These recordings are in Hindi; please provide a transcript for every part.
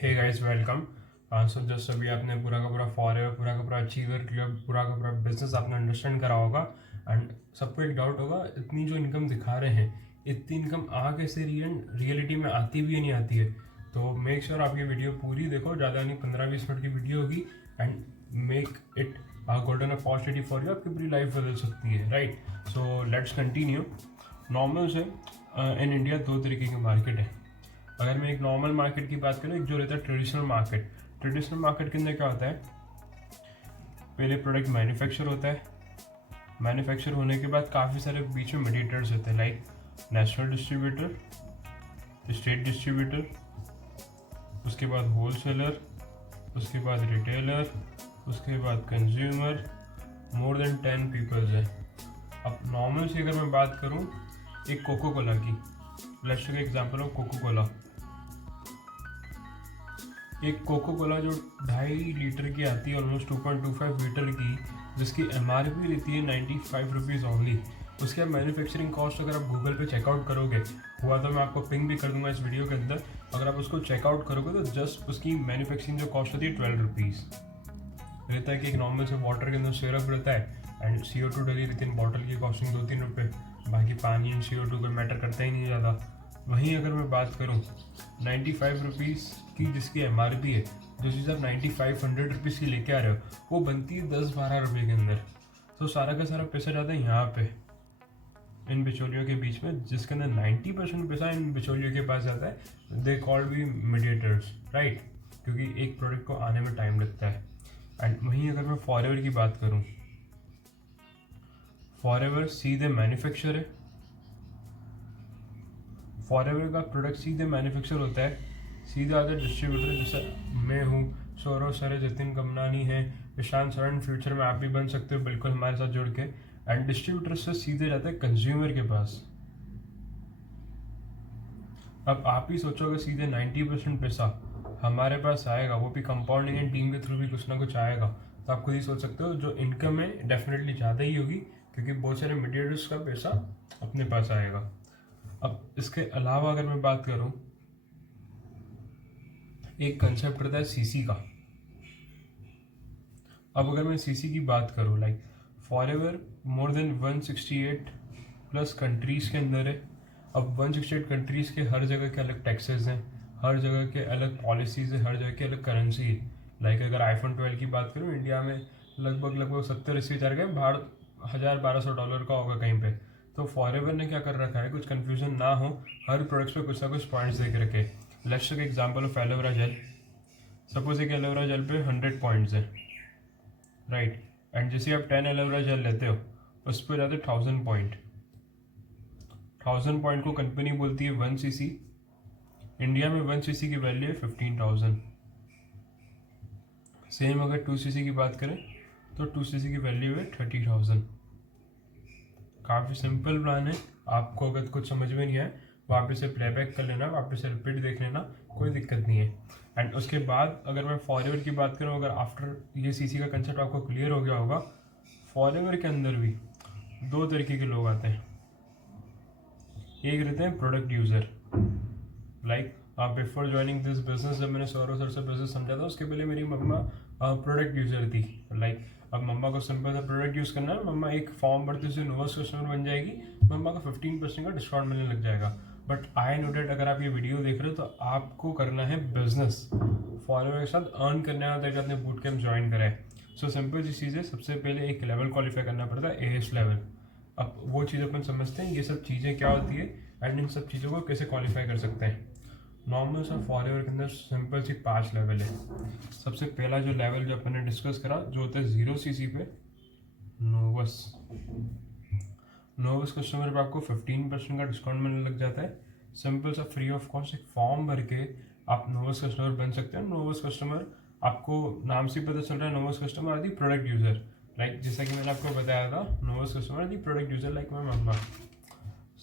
हे गाइस वेलकम। सो जस्ट अभी आपने पूरा का पूरा फॉरएवर, पूरा का पूरा अचीवर क्लब, पूरा का पूरा बिजनेस आपने अंडरस्टैंड करा होगा। एंड सबको एक डाउट होगा, इतनी जो इनकम दिखा रहे हैं, इतनी इनकम आ कैसे रही है, रियलिटी में आती भी है नहीं आती है। तो मेक श्योर आप ये वीडियो पूरी देखो, ज़्यादा नहीं 15-20 मिनट की वीडियो होगी। And make it golden opportunity for you, आपकी पूरी लाइफ बदल सकती है, right. So let's continue. Normal से इन इंडिया दो तरीके की मार्केट है। अगर मैं एक नॉर्मल मार्केट की बात करूँ, एक जो रहता है ट्रेडिशनल मार्केट। ट्रेडिशनल मार्केट के अंदर क्या होता है, पहले प्रोडक्ट मैन्युफैक्चर होता है। मैन्युफैक्चर होने के बाद काफ़ी सारे बीच में मीडिएटर्स होते हैं, like national distributor, state distributor, उसके बाद होलसेलर, उसके बाद रिटेलर, उसके बाद कंज्यूमर। मोर देन 10 पीपल्स है। अब नॉर्मल से अगर मैं बात करूँ एक कोको कोला की, let's take example of Coca Cola. एक कोको कोला जो 2.5 लीटर की आती है, ऑलमोस्ट 2.25 लीटर की, जिसकी MRP रहती है 95 रुपीज़ ओनली। उसके बाद मैन्युफैक्चरिंग कॉस्ट अगर आप गूगल पे चेकआउट करोगे, हुआ तो मैं आपको पिंग भी कर दूंगा इस वीडियो के अंदर। अगर आप उसको चेकआउट करोगे तो जस्ट उसकी मैन्युफैक्चरिंग जो कॉस्ट होती है 12 रुपीज़ रहता है। कि एक नॉर्मल से वाटर के अंदर सिरप रहता है एंड CO2 डली रहती है, बॉटल की कॉस्टिंग 2-3 रुपये। बाकी पानी एंड CO2 का मैटर करता ही नहीं ज़्यादा। वहीं अगर मैं बात करूँ 95 रुपीज़ की जिसकी MRP है, जो चीज़ आप 9500 रुपीज़ की लेके आ रहे हो, वो बनती है 10-12 रुपये के अंदर। तो सारा का सारा पैसा जाता है यहाँ पे इन बिचौलियों के बीच में, जिसके अंदर 90% पैसा इन बिचौलियों के पास जाता है। They called be mediators, right, क्योंकि एक प्रोडक्ट को आने में टाइम लगता है। एंड वहीं अगर मैं फॉरएवर की बात करूँ, फॉरएवर सीधे मैन्युफैक्चर है। फॉरएवर का प्रोडक्ट सीधे मैन्युफैक्चर होता है, सीधे आता है डिस्ट्रीब्यूटर। जैसे मैं हूँ, सौरव सर है, जतिन कमनानी है, ईशान सरण, फ्यूचर में आप भी बन सकते हो बिल्कुल हमारे साथ जुड़ के। एंड डिस्ट्रीब्यूटर से सीधे जाता है कंज्यूमर के पास। अब आप ही सोचोगे सीधे 90% पैसा हमारे पास आएगा, वो भी कंपाउंडिंग एंड टीम के थ्रू भी कुछ ना कुछ आएगा। तो आप खुद ही सोच सकते हो जो इनकम है डेफिनेटली ज़्यादा ही होगी, क्योंकि बहुत सारे मटीरियल्स का पैसा अपने पास आएगा। अब इसके अलावा अगर मैं बात करूं, एक कंसेप्ट रहता है CC का। अब अगर मैं CC की बात करूं, like forever more than 168 plus countries के अंदर है। अब 168 कंट्रीज के हर जगह के अलग टैक्सेस हैं, हर जगह के अलग पॉलिसीज है, हर जगह की अलग करेंसी है। लाइक अगर iPhone 12 की बात करूं, इंडिया में लगभग 70-80 हज़ार का, बाहर $1,000-1,200 का होगा कहीं पे। तो फॉरएवर ने क्या कर रखा है, कुछ कंफ्यूजन ना हो, हर प्रोडक्ट्स पे कुछ ना कुछ पॉइंट्स दे के रखे। Let's take example of aloe vera gel. Suppose एक एलोवेरा जेल पे 100 पॉइंट्स है, राइट। एंड जैसे आप 10 एलोवेरा जेल लेते हो, उस पर जाते 1000 पॉइंट। 1000 पॉइंट को कंपनी बोलती है 1cc। इंडिया में 1cc की वैल्यू है 15,000। सेम अगर 2cc की बात करें तो 2cc की वैल्यू है 30,000। काफ़ी सिंपल प्लान है। आपको अगर कुछ समझ में नहीं आए, वापस से प्लेबैक कर लेना, वापस से रिपीट देख लेना, कोई दिक्कत नहीं है। एंड उसके बाद अगर मैं फॉरएवर की बात करूँ, अगर आफ्टर ये CC का कंसेप्ट आपको क्लियर हो गया होगा, फॉरएवर के अंदर भी दो तरीके के लोग आते हैं। एक रहते हैं product user, like before joining this business, जब मैंने सौरव सर से बिजनेस समझा था, उसके पहले मेरी मम्मा प्रोडक्ट यूज़र थी। लाइक अब मम्मा को सिंपल सा प्रोडक्ट यूज़ करना है, मम्मा एक फॉर्म भरते से नोवेस्ट कस्टमर बन जाएगी, मम्मा का 15% का डिस्काउंट मिलने लग जाएगा। बट आई नोटेड, अगर आप ये वीडियो देख रहे हो तो आपको करना है बिजनेस, फॉरएवर के साथ अर्न करना होता है कि आपने बूट कैम्प ज्वाइन करा है। सो सिंपल सी चीज़ है, सबसे पहले एक लेवल क्वालिफाई करना पड़ता है, AS लेवल। अब वो चीज़ अपन समझते हैं, ये सब चीज़ें क्या होती है एंड इन सब चीज़ों को कैसे क्वालिफाई कर सकते हैं। नॉर्मल सा फॉरएवर के अंदर सिंपल सी 5 लेवल है। सबसे पहला जो लेवल जो अपन ने डिस्कस करा, जो होता है 0cc पे नोवस। नोवस कस्टमर पे आपको 15% का डिस्काउंट मिलने लग जाता है। सिंपल सा फ्री ऑफ कॉस्ट एक फॉर्म भर के आप नोवस कस्टमर बन सकते हैं। नोवस कस्टमर, आपको नाम से पता चल रहा है, नोवस कस्टमर आदि प्रोडक्ट यूज़र, लाइक जैसा कि मैंने आपको बताया था, नोवस कस्टमर आदि प्रोडक्ट यूज़र, लाइक मैं मम्मा।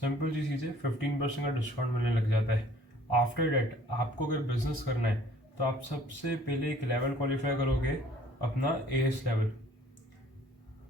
सिंपल सी चीज़ है, 15% का डिस्काउंट मिलने लग जाता है। आफ्टर डेट आपको अगर बिजनेस करना है तो आप सबसे पहले एक लेवल क्वालिफाई करोगे, अपना AS लेवल,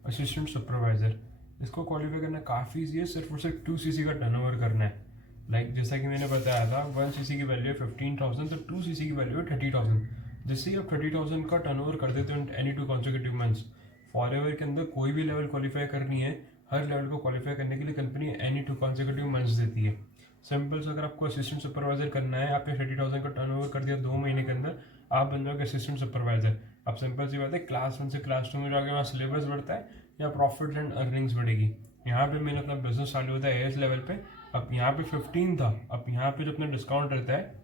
असिस्टेंट सुपरवाइज़र। इसको क्वालिफाई करना काफ़ी ईजी है, सिर्फ और सिर्फ 2cc का टर्नओवर करना है। लाइक जैसा कि मैंने बताया था 1 सीसी की वैल्यू है 15,000, तो 2 सीसी की वैल्यू है 30,000। जिससे ही आप 30,000 का टर्नओवर कर देते हो एनी 2 कॉन्सिक्यूटिव मंथ्स, फॉरएवर के अंदर कोई भी लेवल क्वालिफाई करनी है, हर लेवल को क्वालिफाई करने के लिए कंपनी एनी 2 कॉन्सिक्यूटिव मंथ्स देती है। सिंपल से अगर आपको असिस्टेंट सुपरवाइजर करना है, आपने 30,000 का टर्नओवर कर दिया 2 महीने के अंदर, आप बन जाओगे असिस्टेंट सुपरवाइजर। अब सिंपल सी बात है, क्लास 1 से क्लास 2 में जाके वहाँ सिलेबस बढ़ता है या प्रॉफिट एंड अर्निंग्स बढ़ेगी। यहाँ पे मैंने अपना बिजनेस चालू होता है एएस लेवल पे। अब यहाँ पे 15 था, अब यहाँ पे जो अपना डिस्काउंट रहता है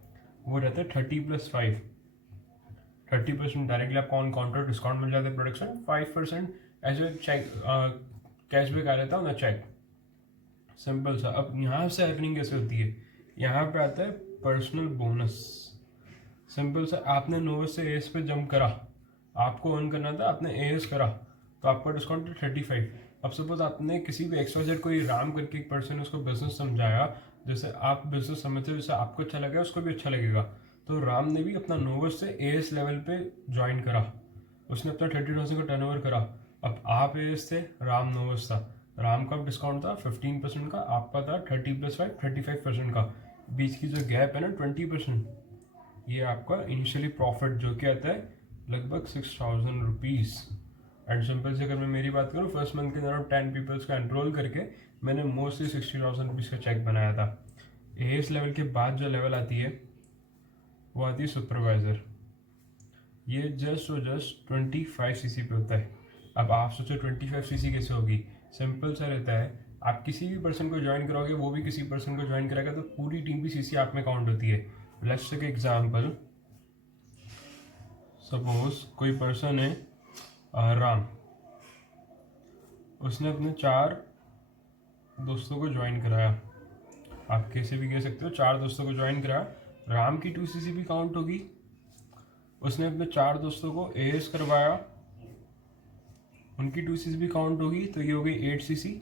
वो रहता है 30+5, 30% डायरेक्टली आपको ऑन काउंटर डिस्काउंट मिल जाता है production, 5% as a check cashback आ रहता है ना चेक। सिंपल सा। अब यहाँ से अर्निंग कैसे होती है, यहाँ पे आता है पर्सनल बोनस। सिंपल सा, आपने नोवेस से एएस पे जंप करा, आपको अर्न करना था, आपने एएस करा तो आपका डिस्काउंट है 35। अब सपोज आपने किसी भी XYZ कोई राम करके एक पर्सन उसको बिजनेस समझाया, जैसे आप बिजनेस समझते हो, जैसे आपको अच्छा लगेगा उसको भी अच्छा लगेगा। तो राम ने भी अपना नोवेस से एएस लेवल पे ज्वाइन करा, उसने अपना 30,000 का टर्नओवर करा। अब आप एएस थे, राम नोवेस था, राम का डिस्काउंट था 15% का, आपका था 30+5 35% का। बीच की जो गैप है ना 20%, ये आपका इनिशियली प्रॉफिट जो कि आता है लगभग 6,000 रुपीज़। एंड सिंपल से अगर मैं मेरी बात करूँ, फर्स्ट मंथ के अंदर 10 पीपल्स का एनरोल करके मैंने मोस्टली 60,000 रुपीज़ का चेक बनाया था। एएस लेवल के बाद जो लेवल आती है वो आती है सुपरवाइज़र। ये जस्ट और जस्ट 25 सीसी पे होता है। अब आप सोचो 25 सीसी कैसे होगी। सिंपल सा रहता है, आप किसी भी पर्सन को ज्वाइन कराओगे, वो भी किसी पर्सन को ज्वाइन करेगा, तो पूरी टीम की सीसी आप में काउंट होती है। लेट्स टेक एग्जांपल, सपोज कोई पर्सन है राम, उसने अपने 4 दोस्तों को ज्वाइन कराया, आप कैसे भी कह सकते हो, 4 दोस्तों को ज्वाइन कराया, राम की 2 सीसी भी काउंट होगी। उसने अपने 4 दोस्तों को एएस करवाया, उनकी 2 सीसी भी काउंट होगी, तो ये हो गई 8 सीसी।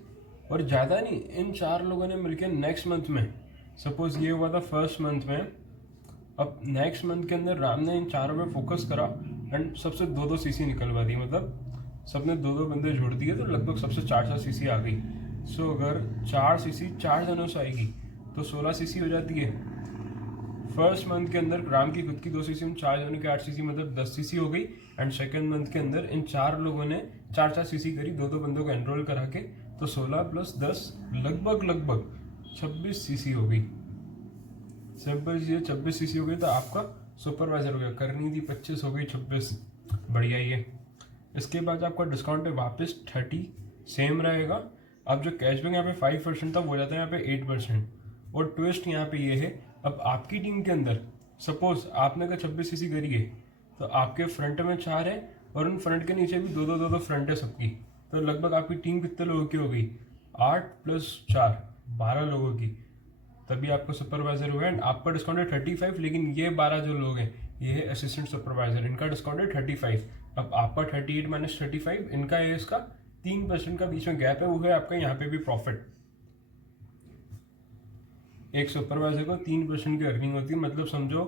और ज़्यादा नहीं, इन 4 लोगों ने मिलकर नेक्स्ट मंथ में, सपोज ये हुआ था फर्स्ट मंथ में, अब नेक्स्ट मंथ के अंदर राम ने इन 4 पे फोकस करा एंड सबसे 2-2 सीसी निकलवा दी, मतलब सबने 2-2 बंदे जोड़ दिए, तो लगभग सबसे 4-4 सीसी आ गई। सो अगर 4 सीसी 4 जनों से आएगी तो 16 सीसी हो जाती है। फर्स्ट मंथ के अंदर राम की खुद की 2 सीसी, 4 जनों की 8 सीसी, मतलब 10 सीसी हो गई। एंड सेकेंड मंथ के अंदर इन 4 लोगों ने 4-4 सीसी करी, 2-2 बंदों को एनरोल करा के, तो 16 + 10 लगभग 26 सीसी हो गई। सिंपल चीज़, 26 सीसी हो गई तो आपका सुपरवाइजर हो गया। करनी थी 25, हो गई 26, बढ़िया ही है। इसके बाद आपका डिस्काउंट है वापस 30 सेम रहेगा। अब जो कैशबैक यहाँ पे 5% था वो हो जाता है यहाँ पे 8%। और ट्विस्ट यहाँ पे ये है, अब आपकी टीम के अंदर सपोज आपने अगर 26 सीसी करी है, तो आपके फ्रंट में 4 है और उन फ्रंट के नीचे भी 2-2 फ्रंट है सबकी, तो लगभग आपकी टीम कितने लोगों की हो गई, 8 + 4 12 लोगों की। तभी आपको सुपरवाइजर हुआ। एंड आपका डिस्काउंट है 35, लेकिन ये 12 जो लोग हैं ये है असिस्टेंट सुपरवाइजर, इनका डिस्काउंट है 35। अब आपका 38 - 35, इनका है, इसका 3% का बीच में गैप है, वो है आपका यहाँ पे भी प्रॉफिट। एक सुपरवाइजर को 3% की अर्निंग होती है, मतलब समझो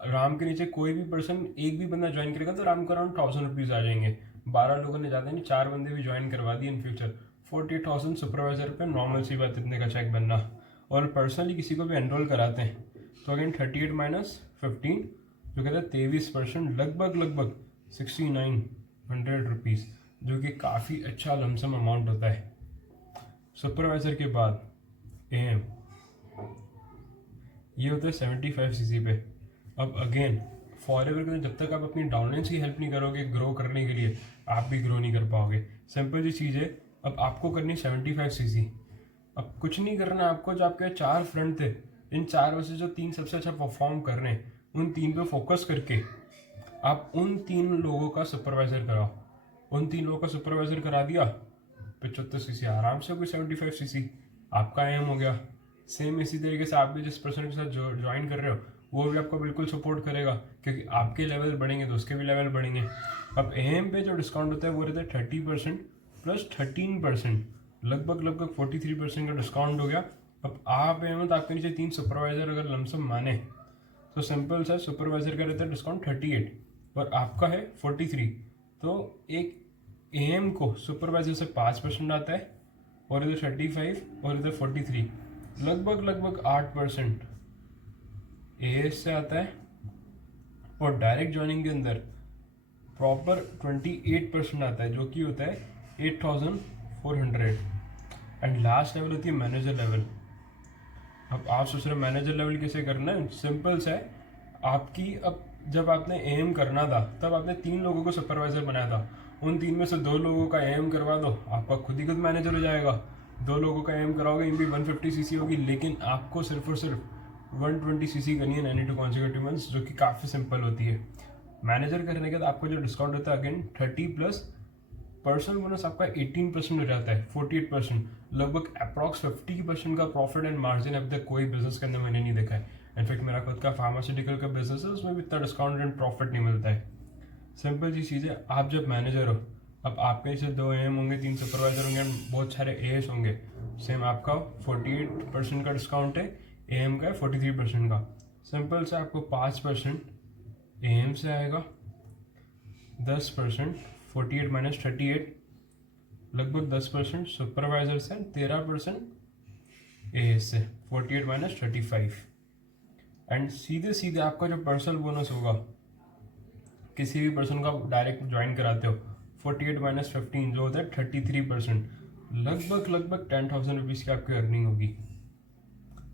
राम के नीचे कोई भी पर्सन, एक भी बंदा ज्वाइन करेगा तो राम को अराउंड 1,000 रुपीज़ आ जाएंगे। 12 लोगों ने ज़्यादा नहीं, 4 बंदे भी ज्वाइन करवा दिए इन फ्यूचर, 48,000 सुपरवाइजर पे नॉर्मल सी बात, इतने का चेक बनना। और पर्सनली किसी को भी एनरोल कराते हैं तो अगेन 38 - 15 जो कहते हैं 23%, लगभग 6,900 रुपीज़, जो कि काफ़ी अच्छा लमसम अमाउंट होता है। सुपरवाइजर के बाद एएम, ये होता है 75 सीसी पे। अब अगेन फॉरएवर के जब तक आप अपनी डाउनलाइंस की हेल्प नहीं करोगे ग्रो करने के लिए, आप भी ग्रो नहीं कर पाओगे। सिंपल सी चीज़ है, अब आपको करनी 75 सीसी। अब कुछ नहीं करना आपको, जो आपके 4 फ्रंट थे, इन 4 में से जो 3 सबसे अच्छा परफॉर्म कर रहे हैं, उन 3 पे फोकस करके आप उन 3 लोगों का सुपरवाइजर कराओ। उन 3 लोगों का सुपरवाइजर करा दिया, 75 सीसी आराम से कोई 75 सीसी आपका एम हो गया। सेम इसी तरीके से आप भी जिस पर्सन के साथ ज्वाइन कर रहे हो वो भी आपको बिल्कुल सपोर्ट करेगा, क्योंकि आपके लेवल बढ़ेंगे तो उसके भी लेवल बढ़ेंगे। अब एम पे जो डिस्काउंट होता है वो रहता है 30% + 13%, लगभग 43% का डिस्काउंट हो गया। अब आप एम तो आपके नीचे 3 सुपरवाइजर अगर लमसम माने तो सिंपल सा सुपरवाइजर का रहता है डिस्काउंट 38 और आपका है 43, तो एक एम को सुपरवाइजर से 5% आता है और इधर 35 और इधर 43, लगभग 8% एएस से आता है, और डायरेक्ट ज्वाइनिंग के अंदर प्रॉपर 28% आता है, जो कि होता है 8400। एंड लास्ट लेवल होती है मैनेजर लेवल। अब आप सोच रहे हो मैनेजर लेवल कैसे करना है? सिंपल सा है। आपकी अब जब आपने एम करना था तब आपने 3 लोगों को सुपरवाइजर बनाया था, उन 3 में से 2 लोगों का एम करवा दो, आपका खुद ही खुद मैनेजर हो जाएगा। 2 लोगों का एम कराओगे, इनकी 150 सीसी होगी, लेकिन आपको सिर्फ और सिर्फ 120 सीसी करनी है 92 कॉन्सिक्यूटिव मंथ्स, जो कि काफ़ी सिंपल होती है। मैनेजर करने के बाद आपको जो डिस्काउंट होता है अगेन 30+ पर्सनल बोनस आपका 18% हो जाता है, 48%, लगभग अप्रॉक्स 50% का प्रॉफिट एंड मार्जिन अब तक कोई बिजनेस के अंदर मैंने नहीं देखा है। इनफैक्ट मेरा खुद का फार्मास्यूटिकल का बिजनेस है, उसमें भी इतना डिस्काउंट एंड प्रॉफिट नहीं मिलता है। सिंपल सी चीज़ है, आप जब मैनेजर हो, अब आपके नीचे 2 AM होंगे, 3 सुपरवाइजर होंगे, बहुत सारे AS होंगे। सेम आपका 48% का डिस्काउंट है, AM का है 43% का। सिंपल से आपको 5% AM से आएगा, 10% 48 माइनस 38, लगभग 10% सुपरवाइजर से, 13% AS से, 48 माइनस 35। एंड सीधे सीधे आपका जो पर्सनल बोनस होगा, किसी भी पर्सन का डायरेक्ट ज्वाइन कराते हो, 48 माइनस 15 जो होता है 33%, लगभग 10,000 रुपीज़ की आपकी अर्निंग होगी।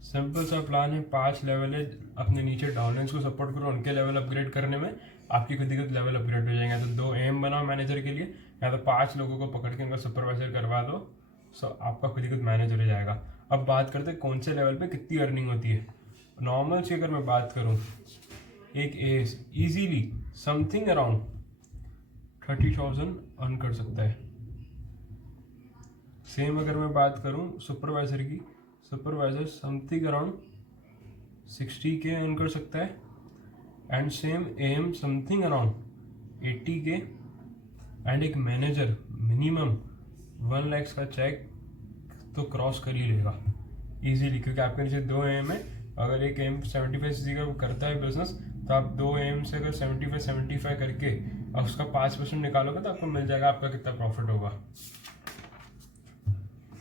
सिंपल सा प्लान है, 5 लेवल है, अपने नीचे डाउनलाइंस को सपोर्ट करो, उनके लेवल अपग्रेड करने में आपकी खुद ही खुद लेवल अपग्रेड हो जाएंगे। तो 2 AM बनाओ मैनेजर के लिए, या तो 5 लोगों को पकड़ के उनका सुपरवाइजर करवा दो, सो आपका खुद ही खुद मैनेजर हो जाएगा। अब बात करते हैं कौन से लेवल पे कितनी अर्निंग होती है। नॉर्मल की अगर मैं बात करूँ, एक S easily something around 30,000 earn कर सकता है। सेम अगर मैं बात करूँ सुपरवाइजर की, supervisor something around 60K earn कर सकता है। And same AM something around 80K। And एक मैनेजर मिनिमम 1 लाख का चेक तो क्रॉस कर ही लेगा इजीली, क्योंकि आपके नीचे 2 AM है। अगर एक AM 75 सीसी का करता है बिजनेस, तो आप 2 AM से अगर 75 करके और उसका 5% निकालोगे तो आपको मिल जाएगा आपका कितना प्रॉफिट होगा।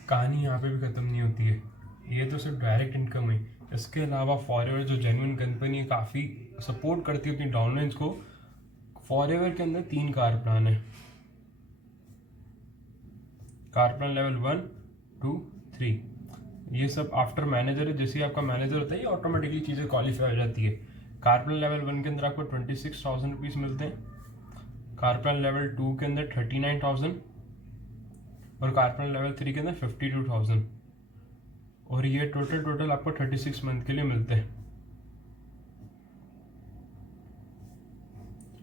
कहानी यहाँ पे भी ख़त्म नहीं होती है, ये तो सिर्फ डायरेक्ट इनकम है। इसके अलावा फॉरएवर जो जेन्युइन कंपनी है, काफ़ी सपोर्ट करती है अपनी डाउनलाइंस को। फॉरएवर के अंदर 3 कार प्लान है, कार प्लान लेवल 1, 2, 3। ये सब आफ्टर मैनेजर है। जैसे ही आपका मैनेजर होता है, ये ऑटोमेटिकली चीज़ें क्वालिफाई हो जाती है। कार प्लान लेवल 1 के अंदर आपको 26,000 रुपीज़ मिलते हैं, कार प्लान लेवल 2 के अंदर 39,000, और कार प्लान लेवल 3 के अंदर 52,000। और ये टोटल आपको 36 मंथ के लिए मिलते हैं।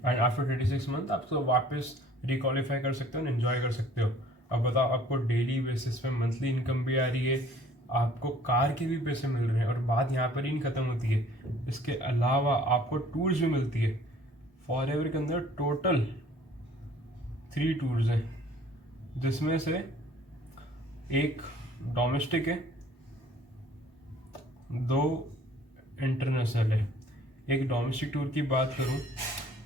एंड आफ्टर 36 मंथ आप तो वापस रिक्वालीफाई कर सकते हो, एंजॉय कर सकते हो। अब बताओ, आपको डेली बेसिस पे मंथली इनकम भी आ रही है, आपको कार के भी पैसे मिल रहे हैं, और बात यहाँ पर ही नहीं ख़त्म होती है। इसके अलावा आपको टूर्स भी मिलती है। फॉरएवर के अंदर टोटल 3 टूर्स हैं, जिसमें से एक डोमेस्टिक है, 2 इंटरनेशनल है। एक डोमेस्टिक टूर की बात करूँ,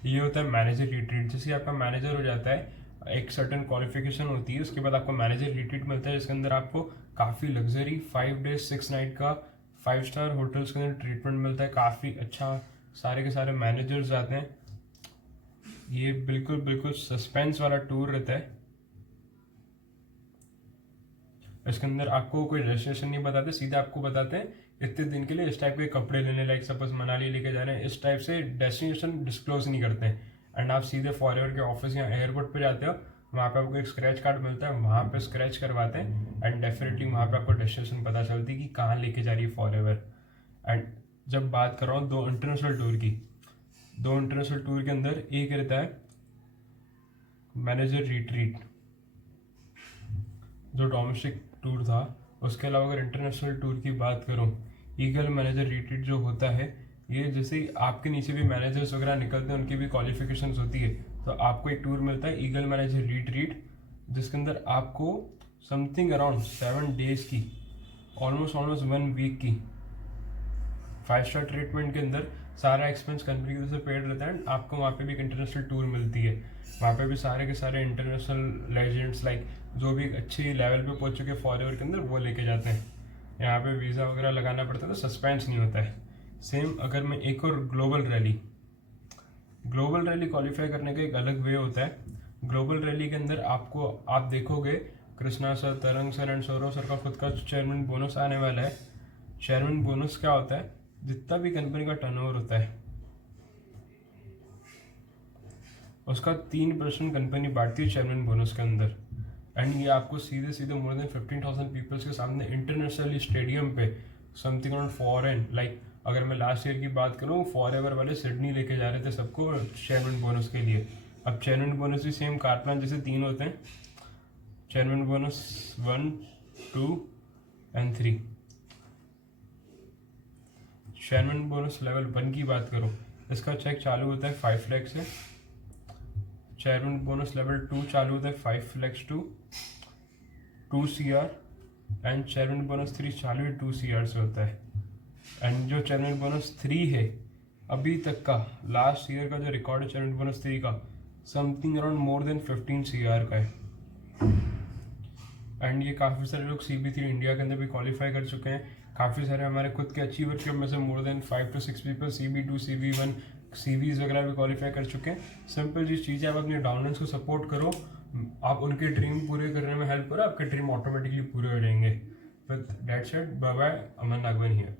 ये होता है मैनेजर रिट्रीट। जैसे आपका मैनेजर हो जाता है, एक सर्टेन क्वालिफिकेशन होती है, उसके बाद आपको मैनेजर रिट्रीट मिलता है, जिसके अंदर आपको काफ़ी लग्जरी 5 डेज 6 नाइट का 5 स्टार होटल्स के अंदर ट्रीटमेंट मिलता है। काफ़ी अच्छा, सारे के सारे मैनेजर्स जाते हैं। ये बिल्कुल सस्पेंस वाला टूर रहता है। इसके अंदर आपको कोई डेस्टिनेशन नहीं बताते, सीधे आपको बताते हैं इतने दिन के लिए इस टाइप के कपड़े लेने, लाइक सपोज मनाली लेके जा रहे हैं, इस टाइप से डेस्टिनेशन डिस्क्लोज नहीं करते हैं। एंड आप सीधे फॉरएवर के ऑफिस या एयरपोर्ट पे जाते हो, वहाँ पे आपको एक स्क्रैच कार्ड मिलता है, वहाँ पे स्क्रैच करवाते हैं, एंड डेफिनेटली वहाँ पे आपको डेस्टिनेशन पता चलती है कि कहाँ लेके जा रही है फॉरएवर। एंड जब बात कर रहा हूँ 2 इंटरनेशनल टूर की, 2 इंटरनेशनल टूर के अंदर एक रहता है मैनेजर रिट्रीट, जो डोमेस्टिक टूर था। उसके अलावा अगर इंटरनेशनल टूर की बात करूँ, ईगल मैनेजर रिट्रीट जो होता है, ये जैसे आपके नीचे भी मैनेजर्स वगैरह निकलते हैं, उनकी भी क्वालिफिकेशंस होती है, तो आपको एक टूर मिलता है ईगल मैनेजर रिट्रीट, जिसके अंदर आपको समथिंग अराउंड 7 डेज की, ऑलमोस्ट 1 वीक की 5 स्टार ट्रीटमेंट के अंदर सारा एक्सपेंस कंपनी की तरफ से पेड रहता है। आपको वहाँ पे भी एक इंटरनेशनल टूर मिलती है, वहाँ पे भी सारे के सारे इंटरनेशनल लेजेंड्स, लाइक जो भी अच्छे लेवल पे पहुँच चुके फॉरएवर के अंदर, वो लेके जाते हैं। यहाँ पे वीज़ा वगैरह लगाना पड़ता है तो सस्पेंस नहीं होता है। सेम अगर मैं एक और ग्लोबल रैली क्वालिफाई करने का एक अलग वे होता है। ग्लोबल रैली के अंदर आपको आप देखोगे कृष्णा सर, तरंग सर एंड सौरव सर का खुद का चेयरमैन बोनस आने वाला है। चेयरमैन बोनस क्या होता है? जितना भी कंपनी का टर्नओवर होता है उसका 3% कंपनी बांटती है चेयरमैन बोनस के अंदर। एंड ये आपको सीधे सीधे मोर देन 15,000 पीपल्स के सामने इंटरनेशनल स्टेडियम पे समथिंग अराउंड फॉरेन, लाइक अगर मैं लास्ट ईयर की बात करूँ, फॉरएवर वाले सिडनी लेके जा रहे थे सबको चेयरमैन बोनस के लिए। अब चेयरमैन बोनस भी सेम कार प्लान जैसे 3 होते हैं, chairman bonus 1, 2 and 3। Chairman bonus level 1 की बात करो, इसका चेक चालू होता है 5 लाख से। चेयरमैन बोनस लेवल 2 चालू होता है 5 lakh to 2 CR and chairman bonus 3 चालू 2 CR से होता है। एंड जो चेयरमैन बोनस 3 है अभी तक का, लास्ट ईयर का जो रिकॉर्ड है चेयरमैन बोनस 3 का, something around more than 15 CR का है। एंड ये काफ़ी सारे लोग CB3 इंडिया के अंदर भी क्वालिफाई कर चुके हैं। काफ़ी सारे हमारे खुद के अचीवर के में से more than 5 to 6 people CB2, CB1, CVs वगैरह भी क्वालिफाई कर चुके हैं। सिंपल जी चीज़ है, आप अपने डाउनलाइंस को सपोर्ट करो, आप उनके ड्रीम पूरे करने में हेल्प करो, आपके ड्रीम ऑटोमेटिकली पूरे हो जाएंगे। With that said, bye bye, Aman Nagwan here.